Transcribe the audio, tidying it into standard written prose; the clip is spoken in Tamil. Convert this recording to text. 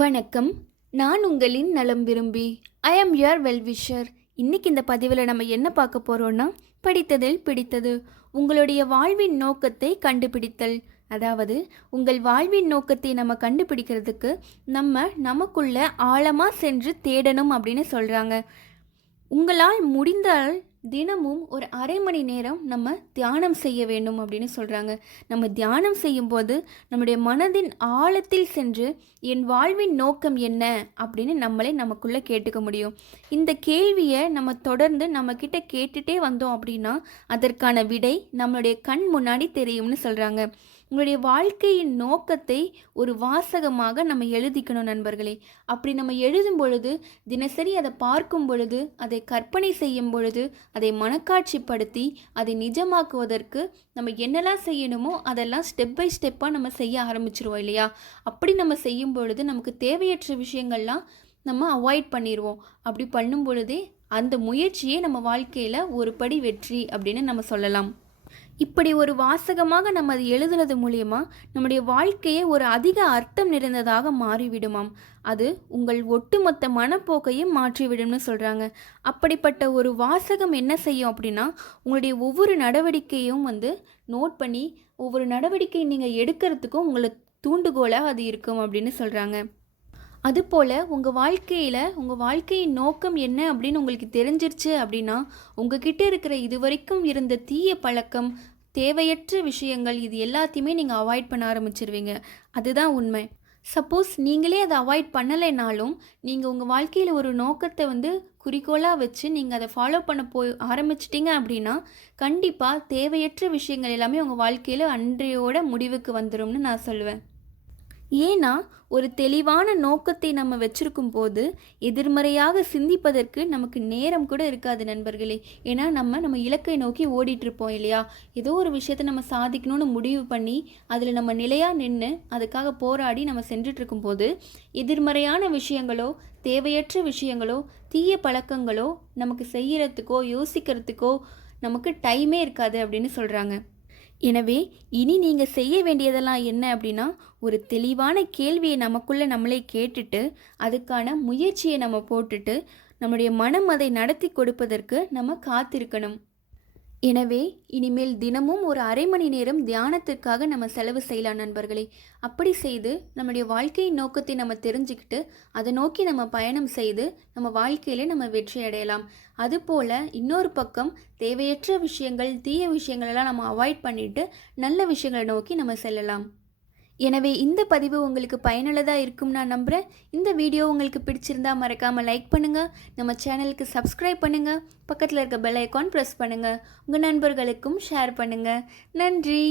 வணக்கம். நான் உங்களின் நலம் விரும்பி. ஐ ஆம் யுவர் வெல்விஷர். இன்னைக்கு இந்த பதிவில் நம்ம என்ன பார்க்க போகிறோன்னா, படித்ததில் பிடித்தது. உங்களுடைய வாழ்வின் நோக்கத்தை கண்டுபிடித்தல். அதாவது உங்கள் வாழ்வின் நோக்கத்தை நம்ம கண்டுபிடிக்கிறதுக்கு நமக்குள்ள ஆழமாக சென்று தேடணும் அப்படின்னு சொல்கிறாங்க. உங்களால் முடிந்தால் தினமும் ஒரு அரை மணி நேரம் நம்ம தியானம் செய்ய வேண்டும் அப்படின்னு சொல்கிறாங்க. நம்ம தியானம் செய்யும்போது நம்முடைய மனதின் ஆழத்தில் சென்று என் வாழ்வின் நோக்கம் என்ன அப்படின்னு நம்மளே நமக்குள்ளே கேட்டுக்க முடியும். இந்த கேள்வியை நம்ம தொடர்ந்து நம்மக்கிட்ட கேட்டுகிட்டே வந்தோம் அப்படின்னா அதற்கான விடை நம்மளுடைய கண் முன்னாடி தெரியும்னு சொல்கிறாங்க. உங்களுடைய வாழ்க்கையின் நோக்கத்தை ஒரு வாசகமாக நம்ம எழுதிக்கணும் நண்பர்களே. அப்படி நம்ம எழுதும் பொழுது, தினசரி அதை பார்க்கும் பொழுது, அதை கற்பனை செய்யும் பொழுது, அதை மனக்காட்சிப்படுத்தி அதை நிஜமாக்குவதற்கு நம்ம என்னெல்லாம் செய்யணுமோ அதெல்லாம் ஸ்டெப் பை ஸ்டெப்பாக நம்ம செய்ய ஆரம்பிச்சிருவோம் இல்லையா? அப்படி நம்ம செய்யும் பொழுது நமக்கு தேவையற்ற விஷயங்கள்லாம் நம்ம அவாய்ட் பண்ணிடுவோம். அப்படி பண்ணும் பொழுதே அந்த முயற்சியே நம்ம வாழ்க்கையில் ஒரு படி வெற்றி அப்படின்னு நம்ம சொல்லலாம். இப்படி ஒரு வாசகமாக நம்ம அது எழுதுறது மூலியமா நம்முடைய வாழ்க்கையை ஒரு அதிக அர்த்தம் நிறைந்ததாக மாறிவிடுமாம். அது உங்கள் ஒட்டுமொத்த மனப்போக்கையும் மாற்றிவிடும்னு சொல்கிறாங்க. அப்படிப்பட்ட ஒரு வாசகம் என்ன செய்யும் அப்படின்னா, உங்களுடைய ஒவ்வொரு நடவடிக்கையும் நோட் பண்ணி ஒவ்வொரு நடவடிக்கை நீங்கள் எடுக்கிறதுக்கும் உங்களை தூண்டுகோலாக அது இருக்கும் அப்படின்னு சொல்கிறாங்க. அதுபோல் உங்கள் வாழ்க்கையின் நோக்கம் என்ன அப்படின்னு உங்களுக்கு தெரிஞ்சிருச்சு அப்படின்னா, உங்ககிட்ட இருக்கிற இதுவரைக்கும் இருந்த தீய பழக்கம், தேவையற்ற விஷயங்கள், இது எல்லாத்தையுமே நீங்கள் அவாய்ட் பண்ண ஆரம்பிச்சிருவீங்க. அதுதான் உண்மை. சப்போஸ் நீங்களே அதை அவாய்ட் பண்ணலைனாலும், நீங்கள் உங்கள் வாழ்க்கையில் ஒரு நோக்கத்தை குறிக்கோளாக வச்சு நீங்கள் அதை ஃபாலோ பண்ண ஆரம்பிச்சிட்டிங்க அப்படின்னா, கண்டிப்பாக தேவையற்ற விஷயங்கள் எல்லாமே உங்கள் வாழ்க்கையில் அன்றையோட முடிவுக்கு வந்துடும்னு நான் சொல்லுவேன். ஏன்னா ஒரு தெளிவான நோக்கத்தை நம்ம வச்சுருக்கும் போது எதிர்மறையாக சிந்திப்பதற்கு நமக்கு நேரம் கூட இருக்காது நண்பர்களே. ஏன்னா நம்ம இலக்கை நோக்கி ஓடிட்டுருப்போம் இல்லையா? ஏதோ ஒரு விஷயத்தை நம்ம சாதிக்கணும்னு முடிவு பண்ணி அதில் நம்ம நிலையாக நின்று அதுக்காக போராடி நம்ம சென்றுட்ருக்கும் போது எதிர்மறையான விஷயங்களோ, தேவையற்ற விஷயங்களோ, தீய பழக்கங்களோ நமக்கு செய்கிறதுக்கோ யோசிக்கிறதுக்கோ நமக்கு டைமே இருக்காது அப்படின்னு சொல்கிறாங்க. எனவே இனி நீங்கள் செய்ய வேண்டியதெல்லாம் என்ன அப்படின்னா, ஒரு தெளிவான கேள்வியை நமக்குள்ளே நம்மளே கேட்டுட்டு அதுக்கான முயற்சியை நம்ம போட்டுட்டு நம்முடைய மனம் அதை நடத்தி கொடுப்பதற்கு நம்ம காத்திருக்கணும். எனவே இனிமேல் தினமும் ஒரு அரை மணி நேரம் தியானத்திற்காக நம்ம செலவு செய்யலாம் நண்பர்களே. அப்படி செய்து நம்முடைய வாழ்க்கையின் நோக்கத்தை நம்ம தெரிஞ்சுக்கிட்டு அதை நோக்கி நம்ம பயணம் செய்து நம்ம வாழ்க்கையில நம்ம வெற்றி அடையலாம். அதுபோல் இன்னொரு பக்கம் தேவையற்ற விஷயங்கள், தீய விஷயங்களெல்லாம் நம்ம அவாய்ட் பண்ணிவிட்டு நல்ல விஷயங்களை நோக்கி நம்ம செல்லலாம். எனவே இந்த பதிவு உங்களுக்கு பயனுள்ளதாக இருக்கும் நான் நம்புகிறேன். இந்த வீடியோ உங்களுக்கு பிடிச்சிருந்தா மறக்காமல் லைக் பண்ணுங்கள், நம்ம சேனலுக்கு சப்ஸ்கிரைப் பண்ணுங்கள், பக்கத்தில் இருக்க பெல் ஐக்கான் ப்ரெஸ் பண்ணுங்கள், உங்கள் நண்பர்களுக்கும் ஷேர் பண்ணுங்கள். நன்றி.